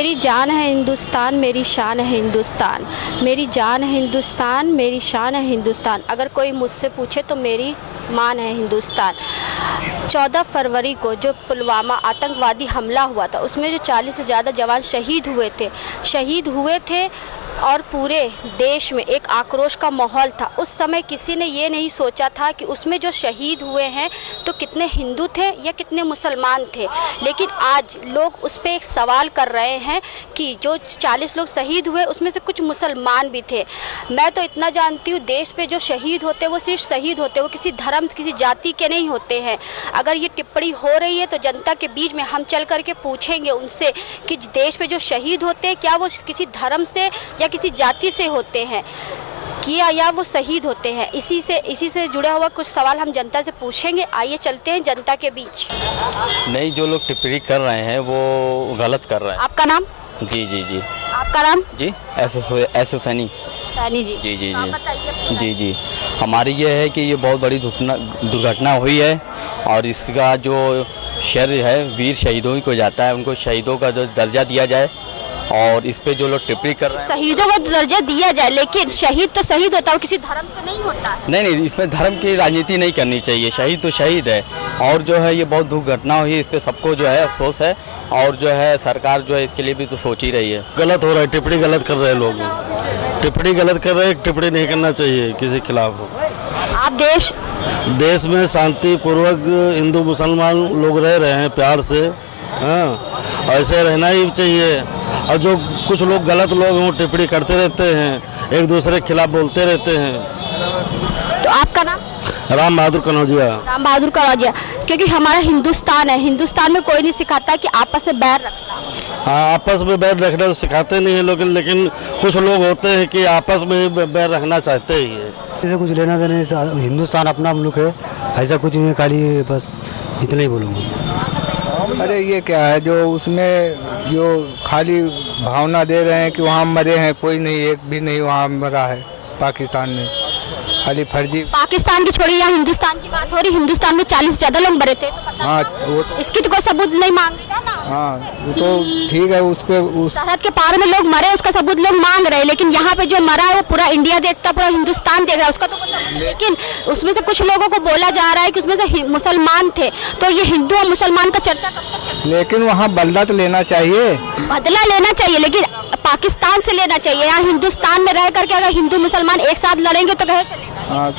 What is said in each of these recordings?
मेरी जान है हिंदुस्तान, मेरी शान है हिंदुस्तान, मेरी जान है हिंदुस्तान, मेरी शान है हिंदुस्तान। अगर कोई मुझसे पूछे तो मेरी मान है हिंदुस्तान। 14 फरवरी को जो पुलवामा आतंकवादी हमला हुआ था, उसमें जो 40 से ज़्यादा जवान शहीद हुए थे और पूरे देश में एक आक्रोश का माहौल था। उस समय किसी ने ये नहीं सोचा था कि उसमें जो शहीद हुए हैं तो कितने हिंदू थे या कितने मुसलमान थे। लेकिन आज लोग उस पर एक सवाल कर रहे हैं कि जो 40 लोग शहीद हुए उसमें से कुछ मुसलमान भी थे। मैं तो इतना जानती हूँ, देश पे जो शहीद होते वो सिर्फ शहीद होते, वो किसी धर्म किसी जाति के नहीं होते हैं। अगर ये टिप्पणी हो रही है तो जनता के बीच में हम चल करके पूछेंगे उनसे कि देश पे जो शहीद होते हैं क्या वो किसी धर्म से या किसी जाति से होते हैं किया या वो शहीद होते हैं। इसी से जुड़ा हुआ कुछ सवाल हम जनता से पूछेंगे। आइए चलते हैं जनता के बीच। नहीं, जो लोग टिप्पणी कर रहे हैं वो गलत कर रहे हैं। आपका नाम? जी जी जी। आपका नाम? जी एस सैनी जी जी जी जी बताइए। जी जी हमारी ये है कि ये बहुत बड़ी दुर्घटना हुई है और इसका जो श्रेय है वीर शहीदों को जाता है। उनको शहीदों का जो दर्जा दिया जाए और इस पे जो लोग टिप्पणी कर रहे हैं, शहीदों को दर्जा दिया जाए, लेकिन शहीद तो शहीद होता है, किसी धर्म से नहीं होता है। नहीं, इसमें धर्म की राजनीति नहीं करनी चाहिए। शहीद तो शहीद है और जो है ये बहुत दुर्घटना हुई, इस पे सबको जो है अफसोस है और जो है सरकार जो है इसके लिए भी तो सोच ही रही है। गलत हो रहा है, टिप्पणी गलत कर रहे हैं लोग, टिप्पणी गलत कर रहे हैं। टिप्पणी नहीं करना चाहिए किसी खिलाफ। आप देश में शांतिपूर्वक हिंदू मुसलमान लोग रह रहे हैं प्यार से, हाँ, ऐसे रहना ही चाहिए। और जो कुछ लोग गलत लोग हैं वो टिप्पणी करते रहते हैं, एक दूसरे के खिलाफ बोलते रहते हैं। तो आपका नाम? राम बहादुर कनौजिया। राम बहादुर कनौजिया। क्योंकि हमारा हिंदुस्तान है, हिंदुस्तान में कोई नहीं सिखाता कि आपस में बैर रखना। हाँ, आपस में बैर रखना तो सिखाते नहीं है लोग, लेकिन कुछ लोग होते हैं कि आपस में बैर रखना चाहते ही है। ऐसे कुछ लेना देना, हिंदुस्तान अपना मुल्क है, ऐसा कुछ नहीं, खाली बस इतना ही बोलूँगा। अरे ये क्या है जो उसमें जो खाली भावना दे रहे हैं कि वहाँ मरे हैं, कोई नहीं, एक भी नहीं वहाँ मरा है पाकिस्तान में, खाली फर्जी। पाकिस्तान की छोड़ी, यहाँ हिंदुस्तान की बात हो रही। हिंदुस्तान में 40 से ज्यादा लोग मरे थे, तो पता हाँ, वो तो इसकी तो कोई सबूत नहीं मांगेगा ना। हाँ, वो तो ठीक है, उस पे सरहद के पार में लोग मरे, उसका सबूत लोग मांग रहे हैं। लेकिन यहाँ पे जो मरा है वो पूरा इंडिया देखता, पूरा हिंदुस्तान देख रहा है, उसका तो कोई सबूत नहीं। लेकिन उसमें से कुछ लोगों को बोला जा रहा है कि उसमें से मुसलमान थे, तो ये हिंदू और मुसलमान का चर्चा कब तक चलेगी? लेकिन वहाँ बदला तो लेना चाहिए, बदला लेना चाहिए, लेकिन पाकिस्तान से लेना चाहिए। यहाँ हिंदुस्तान में रह करके अगर हिंदू मुसलमान एक साथ लड़ेंगे तो कैसे चलेगा? हाँ,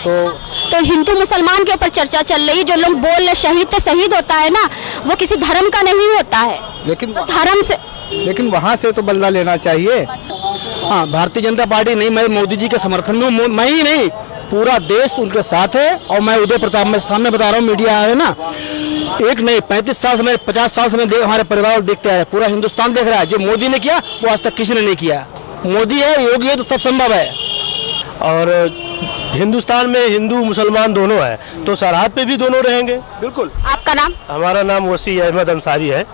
तो हिंदू मुसलमान के ऊपर चर्चा चल रही है। जो लोग बोल रहे शहीद तो शहीद होता है ना, वो किसी धर्म का नहीं होता है, लेकिन तो धर्म से, लेकिन वहाँ से तो बदला लेना चाहिए। हाँ, भारतीय जनता पार्टी नहीं, मैं मोदी जी के समर्थन में, मैं ही नहीं, पूरा देश उनके साथ है। और मैं उदय प्रताप, मैं सामने बता रहा हूँ, मीडिया है ना, एक नहीं 35 साल से, मैं 50 साल से मैं हमारे परिवार देखते आए, पूरा हिंदुस्तान देख रहा है। जो मोदी ने किया वो आज तक किसी ने नहीं किया। मोदी है, योगी है, तो सब संभव है। और हिंदुस्तान में हिंदू मुसलमान दोनों है, तो सरहद पे भी दोनों रहेंगे। बिल्कुल। आपका नाम? हमारा नाम वसी अहमद अंसारी है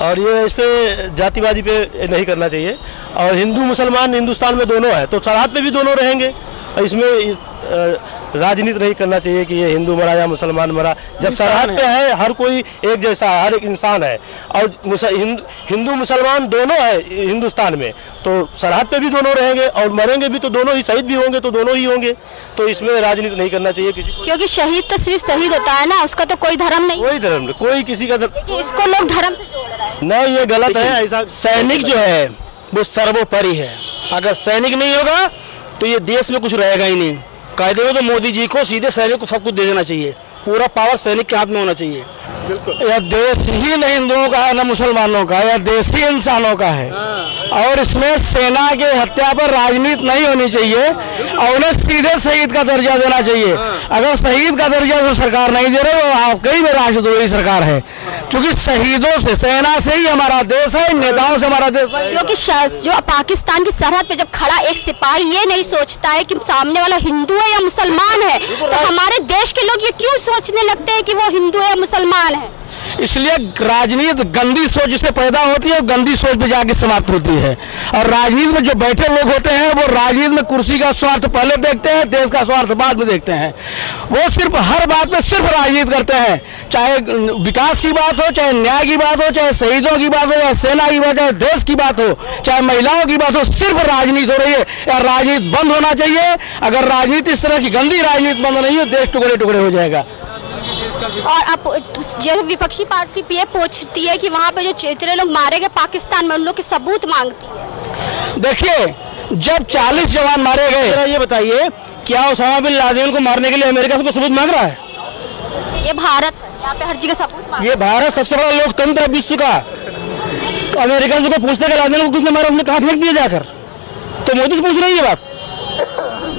और ये इस पे जातिवादी पे नहीं करना चाहिए। और हिंदू मुसलमान हिंदुस्तान में दोनों है, तो सरहद पे भी दोनों रहेंगे। इसमें राजनीति नहीं करना चाहिए कि ये हिंदू मरा या मुसलमान मरा। जब सरहद पे है, हर कोई एक जैसा है, हर एक इंसान है और हिंदू मुसलमान दोनों है हिंदुस्तान में, तो सरहद पे भी दोनों रहेंगे और मरेंगे भी तो दोनों ही, शहीद भी होंगे तो दोनों ही होंगे। तो इसमें राजनीति नहीं करना चाहिए किसी को, क्योंकि शहीद तो सिर्फ शहीद होता है ना, उसका तो कोई धर्म नहीं, कोई धर्म नहीं, कोई किसी का लेकिन इसको लोग धर्म से जोड़ रहे हैं। नहीं, ये गलत है। ऐसा सैनिक जो है वो सर्वोपरि है। अगर सैनिक नहीं होगा तो ये देश में कुछ रहेगा ही नहीं। कायदे में तो मोदी जी को सीधे सैनिक को सब कुछ दे देना चाहिए, पूरा पावर सैनिक के हाथ में होना चाहिए। यह देश ही न हिंदुओं का है न मुसलमानों का, यह देश ही इंसानों का है। और इसमें सेना के हत्या पर राजनीति नहीं होनी चाहिए और उन्हें सीधे शहीद का दर्जा देना चाहिए। अगर शहीद का दर्जा जो सरकार नहीं दे रही, वो आपकी में राष्ट्रद्रोही सरकार है, क्योंकि शहीदों से, सेना से ही हमारा देश है, नेताओं से हमारा देश है। क्योंकि जो पाकिस्तान की सरहद पे जब खड़ा एक सिपाही ये नहीं सोचता है कि सामने वाला हिंदू है या मुसलमान है, तो हमारे देश के लोग ये क्यों सोचने लगते हैं कि वो हिंदू है या मुसलमान है? इसलिए राजनीति गंदी सोच से पैदा होती है और गंदी सोच पे जाके समाप्त होती है। और राजनीति में जो बैठे लोग होते हैं वो राजनीति में कुर्सी का स्वार्थ पहले देखते हैं, देश का स्वार्थ बाद में देखते हैं। वो सिर्फ हर बात में सिर्फ राजनीति करते हैं, चाहे विकास की बात हो, चाहे न्याय की बात हो, चाहे शहीदों की बात हो, चाहे सेना की बात, चाहे देश की बात हो, चाहे महिलाओं की बात हो, सिर्फ राजनीति हो रही है। या राजनीति बंद होना चाहिए। अगर राजनीति इस तरह की गंदी राजनीति बंद नहीं हो, देश टुकड़े टुकड़े हो जाएगा। और अब जो विपक्षी पार्टी ये पूछती है कि वहाँ पे जो इतने लोग मारे गए पाकिस्तान में, उन लोग के सबूत मांगती है। देखिए, जब 40 जवान मारे गए, ये बताइए क्या उसामा बिन लादेन को मारने के लिए अमेरिका से कोई सबूत मांग रहा है? ये भारत है, यहाँ पे हर जगह सबूत मांग। ये भारत सबसे बड़ा लोकतंत्र है विश्व का। तो अमेरिका से कोई पूछते कि लादेन को किसने मारा, उसने कहाँ फेंक दिया जाकर? तो मोदी से पूछ रही है बात।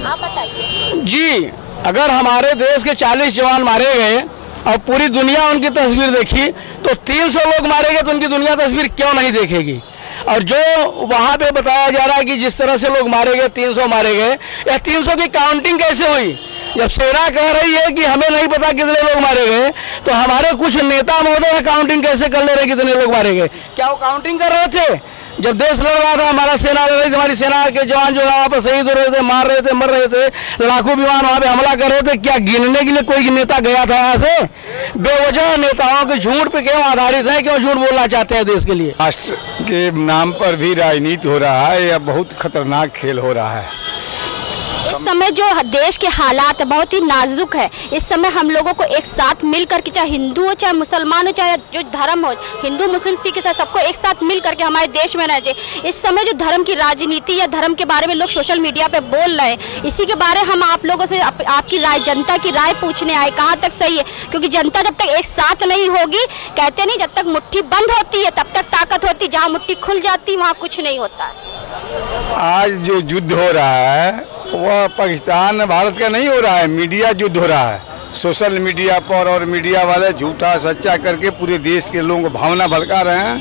आप बताइए जी, अगर हमारे देश के 40 जवान मारे गए और पूरी दुनिया उनकी तस्वीर देखी तो 300 लोग मारे गए तो उनकी दुनिया तस्वीर क्यों नहीं देखेगी? और जो वहां पे बताया जा रहा है कि जिस तरह से लोग मारे गए, 300 मारे गए, या 300 की काउंटिंग कैसे हुई? जब सेना कह रही है कि हमें नहीं पता कितने लोग मारे गए, तो हमारे कुछ नेता महोदय काउंटिंग कैसे कर ले रहे कितने लोग मारे गए? क्या वो काउंटिंग कर रहे थे? जब देश लड़ रहा था, हमारा सेना लड़ रही थी, हमारी सेना के जवान जो है वहाँ पर शहीद हो रहे थे, मार रहे थे, मर रहे थे, लाखों विमान वहाँ पे हमला कर रहे थे, क्या गिनने के लिए कोई नेता गया था यहाँ से? बेवजह नेताओं के झूठ पे क्यों आधारित है, क्यों झूठ बोलना चाहते हैं देश के लिए? राष्ट्र के नाम पर भी राजनीति हो रहा है, यह बहुत खतरनाक खेल हो रहा है। इस समय जो देश के हालात बहुत ही नाजुक है। इस समय हम लोगों को एक साथ मिल करके, चाहे हिंदू हो, चाहे मुसलमान हो, चाहे जो धर्म हो, हिंदू मुस्लिम सिख ईसाई, सबको एक साथ मिल करके हमारे देश में रहना चाहिए। इस समय जो धर्म की राजनीति या धर्म के बारे में लोग सोशल मीडिया पे बोल रहे हैं, इसी के बारे हम आप लोगों से आपकी राय, जनता की राय पूछने आए, कहाँ तक सही है? क्योंकि जनता जब तक एक साथ नहीं होगी, कहते नहीं, जब तक मुट्ठी बंद होती है तब तक ताकत होती, जहाँ मुट्ठी खुल जाती वहाँ कुछ नहीं होता। आज जो युद्ध हो रहा है वह पाकिस्तान भारत का नहीं हो रहा है, मीडिया युद्ध हो रहा है। सोशल मीडिया पर और मीडिया वाले झूठा सच्चा करके पूरे देश के लोगों को भावना भड़का रहे हैं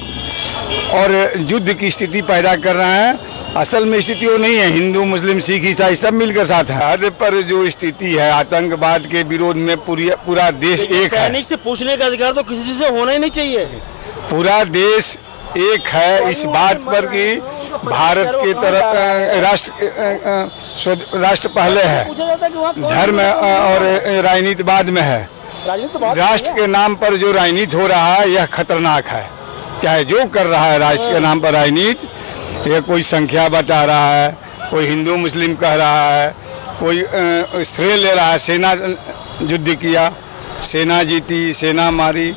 और युद्ध की स्थिति पैदा कर रहे हैं। असल में स्थिति वो नहीं है, हिंदू मुस्लिम सिख ईसाई सब मिलकर साथ हैं। हद पर जो स्थिति है आतंकवाद के विरोध में पूरा देश एक है। सैनिक से पूछने का अधिकार तो किसी से होना ही नहीं चाहिए। पूरा देश एक है इस बात पर कि भारत की तरफ राष्ट्र पहले है, धर्म और राजनीति बाद में है। राष्ट्र के नाम पर जो राजनीति हो रहा है यह खतरनाक है। चाहे जो कर रहा है राष्ट्र के नाम पर राजनीति, यह कोई संख्या बता रहा है, कोई हिंदू मुस्लिम कह रहा है, कोई श्रेय ले रहा है। सेना युद्ध किया, सेना जीती, सेना मारी,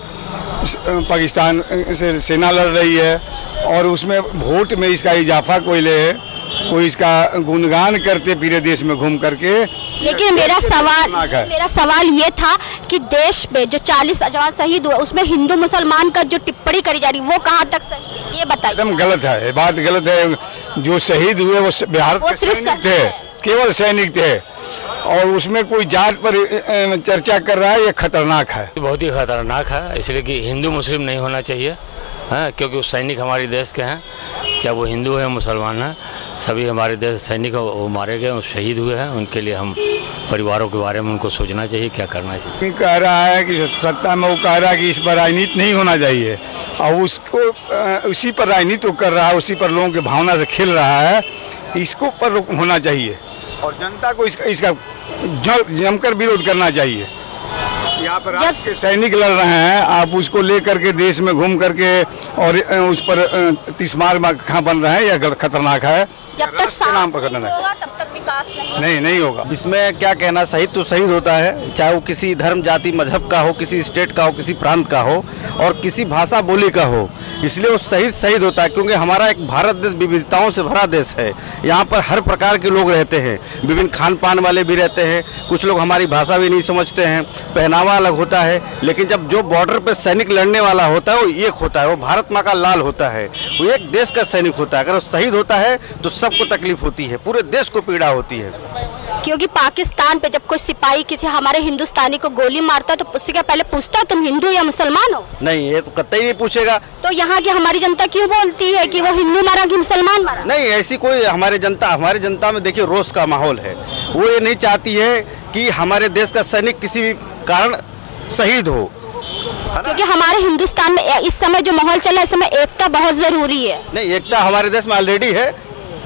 पाकिस्तान से सेना लड़ रही है और उसमें वोट में इसका इजाफा कोई ले, कोई इसका गुणगान करते पूरे देश में घूम करके। लेकिन मेरा सवाल ये था कि देश में जो 40 जवान शहीद हुए उसमें हिंदू मुसलमान का जो टिप्पणी करी जा रही वो कहाँ तक सही है, ये बताइए। एकदम गलत है, ये बात गलत है। जो शहीद हुए वो भारत के सैनिक थे, केवल सैनिक थे और उसमें कोई जात पर चर्चा कर रहा है, ये खतरनाक है। बहुत ही खतरनाक है, इसलिए कि हिंदू मुस्लिम नहीं होना चाहिए, हाँ, क्योंकि वो सैनिक हमारे देश के हैं, चाहे वो हिंदू है मुसलमान है, सभी हमारे देश सैनिक वो मारे गए, शहीद हुए हैं। उनके लिए हम परिवारों के बारे में उनको सोचना चाहिए, क्या करना चाहिए। कह रहा है कि सत्ता में वो कह रहा है कि इस पर राजनीति नहीं होना चाहिए और उसको उसी पर राजनीति कर रहा है, उसी पर लोगों की भावना से खेल रहा है, इसको पर होना चाहिए और जनता को इसका जमकर विरोध करना चाहिए। यहाँ पर आपके सैनिक लड़ रहे हैं, आप उसको लेकर के देश में घूम करके और उस पर तीसमार कहाँ बन रहे हैं, यह खतरनाक है। जब तक नाम पर करना है, तब तक विकास नहीं होगा। इसमें क्या कहना, शहीद तो शहीद होता है, चाहे वो किसी धर्म जाति मजहब का हो, किसी स्टेट का हो, किसी प्रांत का हो और किसी भाषा बोली का हो, इसलिए वो शहीद होता है। क्योंकि हमारा एक भारत देश विविधताओं से भरा देश है, यहाँ पर हर प्रकार के लोग रहते हैं, विभिन्न खान पान वाले भी रहते हैं, कुछ लोग हमारी भाषा भी नहीं समझते हैं, पहनावा अलग होता है। लेकिन जब जो बॉर्डर पर सैनिक लड़ने वाला होता है वो एक होता है, वो भारत माँ का लाल होता है, वो एक देश का सैनिक होता है। अगर वो शहीद होता है तो सबको तकलीफ होती है, पूरे देश को पीड़ा होती है। क्योंकि पाकिस्तान पे जब कोई सिपाही किसी हमारे हिंदुस्तानी को गोली मारता है तो उससे क्या पहले पूछता है तुम हिंदू या मुसलमान हो? नहीं, ये तो कतई नहीं पूछेगा। तो यहाँ की हमारी जनता क्यों बोलती है कि वो हिंदू मारा कि मुसलमान मारा? नहीं, ऐसी कोई हमारी जनता में देखिए रोष का माहौल है। वो ये नहीं चाहती है कि हमारे देश का सैनिक किसी भी कारण शहीद हो। क्योंकि हमारे हिंदुस्तान में इस समय जो माहौल चल रहा है, इस समय एकता बहुत जरूरी है। नहीं, एकता हमारे देश में ऑलरेडी है,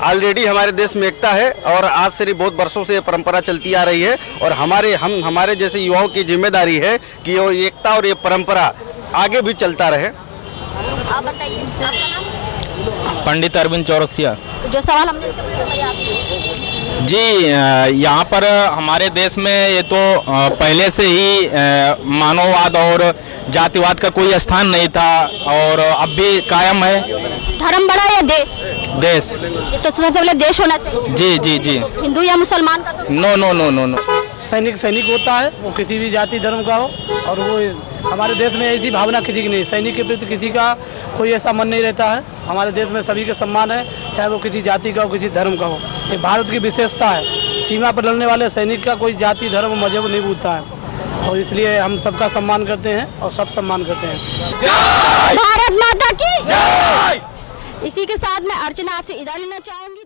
ऑलरेडी हमारे देश में एकता है और आज से बहुत वर्षों से ये परंपरा चलती आ रही है और हमारे जैसे युवाओं की जिम्मेदारी है कि ये एकता और ये परंपरा आगे भी चलता रहे। आप बताइए, आपका नाम? पंडित अरविंद चौरसिया। जो सवाल हमने इनसे पूछा बताइए आप। जी, यहाँ पर हमारे देश में ये तो पहले से ही मानववाद और जातिवाद का कोई स्थान नहीं था और अब भी कायम है। धर्म बड़ा या देश? देश। तो सबसे पहले देश होना चाहिए। जी जी जी। हिंदू या मुसलमान का तो no no no no no. सैनिक होता है, वो किसी भी जाति धर्म का हो, और वो हमारे देश में ऐसी भावना किसी की नहीं, सैनिक के प्रति किसी का कोई ऐसा मन नहीं रहता है। हमारे देश में सभी के सम्मान है, चाहे वो किसी जाति का हो, किसी धर्म का हो। ये भारत की विशेषता है। सीमा पर लड़ने वाले सैनिक का कोई जाति धर्म मजहब नहीं पूछता है और इसलिए हम सबका सम्मान करते हैं और सब सम्मान करते हैं। भारत माता की जय। इसी के साथ मैं अर्चना आपसे विदा लेना चाहूंगी।